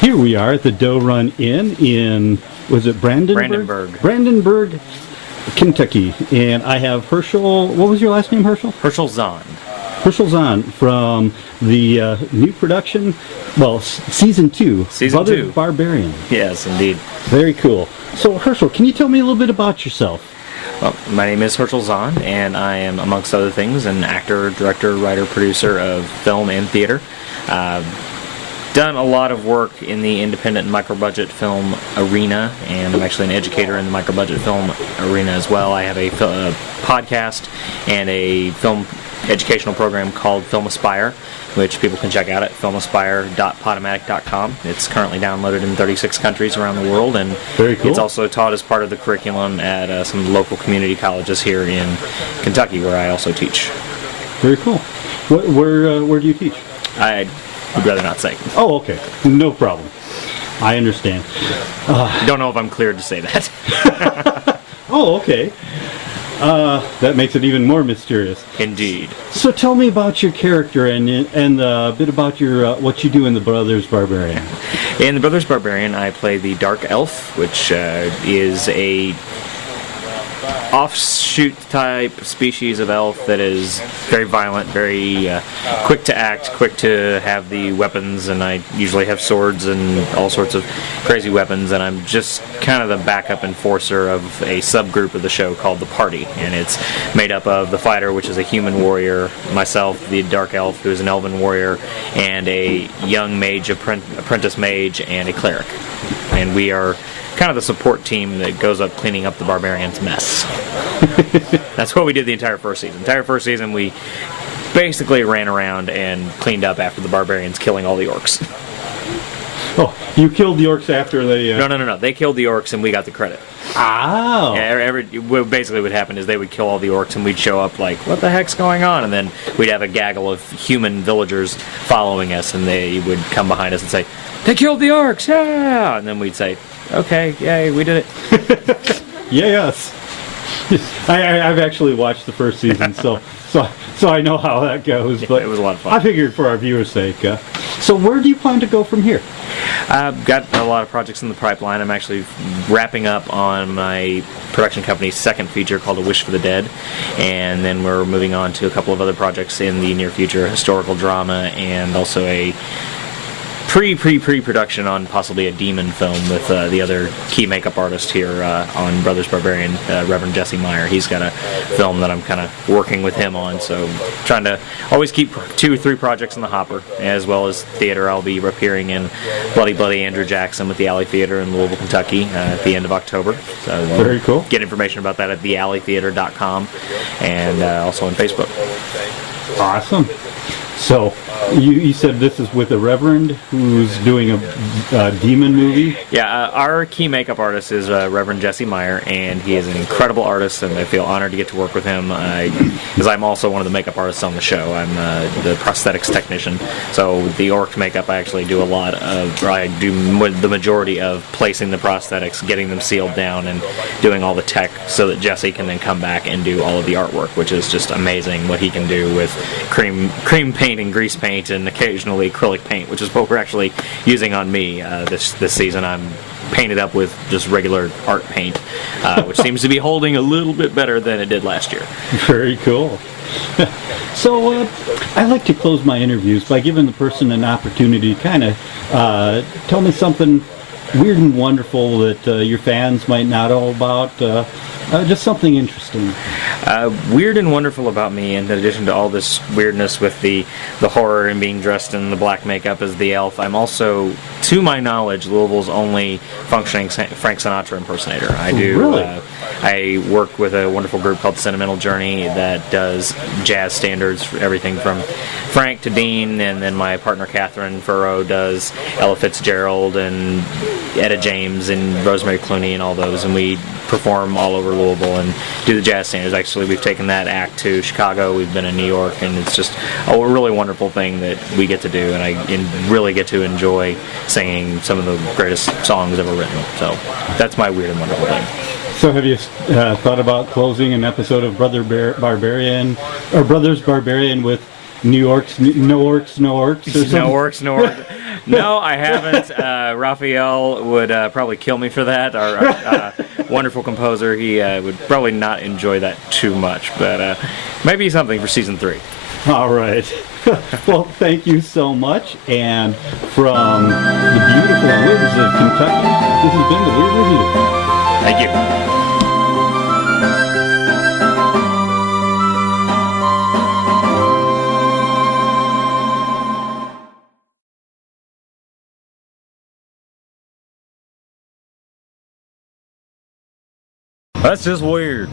Here we are at the Doe Run Inn in, was it Brandenburg? Brandenburg, Kentucky. And I have Herschel, what was your last name, Herschel? Herschel Zahnd. Herschel Zahnd from the new production, well, season 2. Brothers Barbarian. Yes, indeed. Very cool. So Herschel, can you tell me a little bit about yourself? Well, my name is Herschel Zahnd, and I am, amongst other things, an actor, director, writer, producer of film and theater. Done a lot of work in the independent and micro-budget film arena, and I'm actually an educator in the micro-budget film arena as well. I have a podcast and a film educational program called Film Aspire, which people can check out at filmaspire.podomatic.com. It's currently downloaded in 36 countries around the world, and very cool. It's also taught as part of the curriculum at some local community colleges here in Kentucky, where I also teach. Very cool. Where do you teach? I would rather not say. Oh, okay. No problem. I understand. Don't know if I'm cleared to say that. Oh, okay. That makes it even more mysterious. Indeed. So tell me about your character and a bit about your what you do in the Brothers Barbarian. In the Brothers Barbarian, I play the Dark Elf, which is a offshoot type species of elf that is very violent, very quick to act, quick to have the weapons, and I usually have swords and all sorts of crazy weapons, and I'm just kind of the backup enforcer of a subgroup of the show called the Party, and it's made up of the Fighter, which is a human warrior, myself, the Dark Elf, who is an elven warrior, and a young mage, apprentice mage, and a cleric. And we are kind of the support team that goes up cleaning up the barbarians' mess. That's what we did the entire first season. The entire first season we basically ran around and cleaned up after the barbarians killing all the orcs. Oh, you killed the orcs after they... No. They killed the orcs and we got the credit. Oh. Yeah, basically what happened is they would kill all the orcs and we'd show up like, what the heck's going on? And then we'd have a gaggle of human villagers following us, and they would come behind us and say, they killed the orcs, yeah! And then we'd say, okay, yay, we did it. Yes. I've actually watched the first season, so I know how that goes. But it was a lot of fun. I figured for our viewers' sake. So where do you plan to go from here? I've got a lot of projects in the pipeline. I'm actually wrapping up on my production company's second feature called A Wish for the Dead, and then we're moving on to a couple of other projects in the near future, a historical drama, and also a pre-production on possibly a demon film with the other key makeup artist here on Brothers Barbarian, Reverend Jesse Meyer. He's got a film that I'm kind of working with him on, so trying to always keep 2 or 3 projects in the hopper, as well as theater. I'll be appearing in Bloody Andrew Jackson with the Alley Theater in Louisville, Kentucky at the end of October. So very cool. Get information about that at thealleytheater.com and also on Facebook. Awesome. So, you said this is with a reverend who's doing a demon movie? Yeah, our key makeup artist is Reverend Jesse Meyer, and he is an incredible artist, and I feel honored to get to work with him, because I'm also one of the makeup artists on the show. I'm the prosthetics technician, so the orc makeup I actually do I do the majority of placing the prosthetics, getting them sealed down, and doing all the tech so that Jesse can then come back and do all of the artwork, which is just amazing what he can do with cream paint and grease paint and occasionally acrylic paint, which is what we're actually using on me this season. I'm painted up with just regular art paint, which seems to be holding a little bit better than it did last year. Very cool. So I like to close my interviews by giving the person an opportunity to kind of tell me something weird and wonderful that your fans might not know about. Just something interesting. Weird and wonderful about me, in addition to all this weirdness with the horror and being dressed in the black makeup as the elf, I'm also, to my knowledge, Louisville's only functioning Frank Sinatra impersonator. I do. Really? I work with a wonderful group called Sentimental Journey that does jazz standards, everything from Frank to Dean, and then my partner Catherine Furrow does Ella Fitzgerald and Etta James and Rosemary Clooney and all those, and we perform all over Louisville and do the jazz standards. Actually, we've taken that act to Chicago, we've been in New York, and it's just a really wonderful thing that we get to do, and I really get to enjoy singing some of the greatest songs ever written. So that's my weird and wonderful thing. So have you thought about closing an episode of Brothers Barbarian with New York's no orcs, no orcs, or something? No works, no works. No, I haven't. Raphael would probably kill me for that. Our wonderful composer, he would probably not enjoy that too much, but maybe something for season 3. All right. Well, thank you so much. And from the beautiful woods of Kentucky, this has been the Weird Review. Thank you. That's just weird.